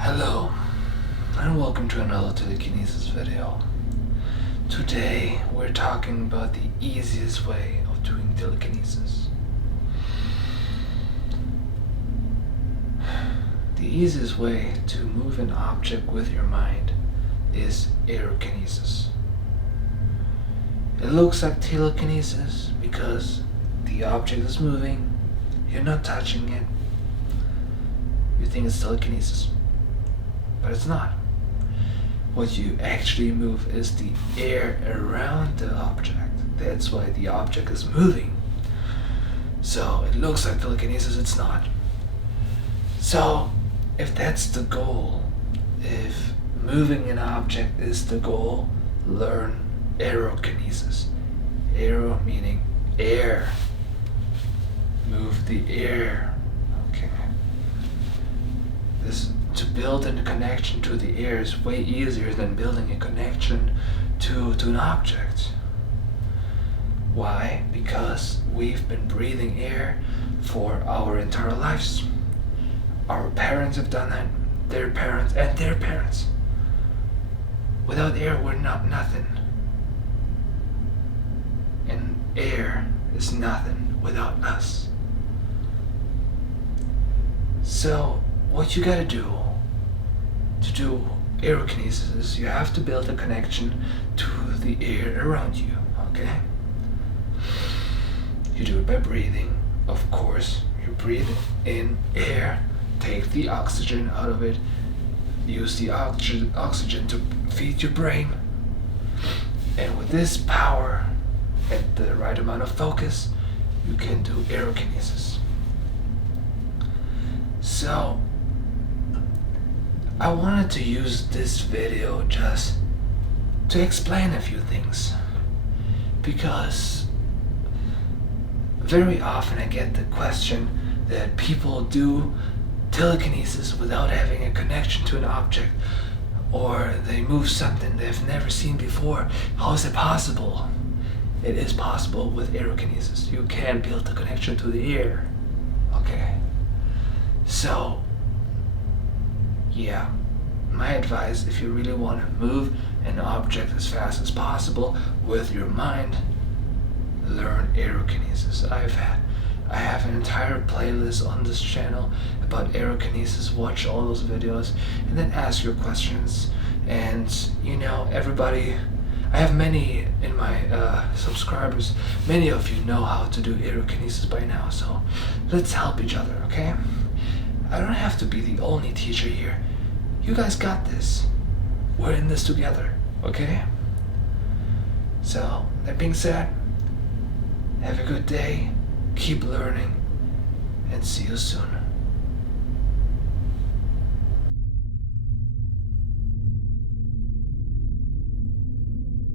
Hello, and welcome to another Telekinesis video. Today, we're talking about the easiest way of doing telekinesis. The easiest way to move an object with your mind is Aerokinesis. It looks like telekinesis because the object is moving, you're not touching it. You think it's telekinesis, but it's not. What you actually move is the air around the object. That's why the object is moving. So it looks like telekinesis, it's not. So if that's the goal, if moving an object is the goal, learn Aerokinesis. Aero meaning air. Move the air. Okay. To build a connection to the air is way easier than building a connection to an object. Why? Because we've been breathing air for our entire lives. Our parents have done that, their parents and their parents. Without air, we're not nothing. And air is nothing without us. So, what you gotta do to do Aerokinesis is you have to build a connection to the air around you, okay? You do it by breathing, of course. You breathe in air, take the oxygen out of it, use the oxygen to feed your brain. And with this power and the right amount of focus, you can do Aerokinesis. So, I wanted to use this video just to explain a few things, because very often I get the question that people do telekinesis without having a connection to an object, or they move something they've never seen before. How is it possible? It is possible with Aerokinesis. You can build a connection to the air. Okay. So, yeah, my advice, if you really want to move an object as fast as possible with your mind, learn Aerokinesis. I have an entire playlist on this channel about Aerokinesis. Watch all those videos and then ask your questions. And everybody, I have many in my subscribers. Many of you know how to do Aerokinesis by now, so let's help each other, okay? I don't have to be the only teacher here. You guys got this. We're in this together, okay? So, that being said, have a good day, keep learning, and see you soon.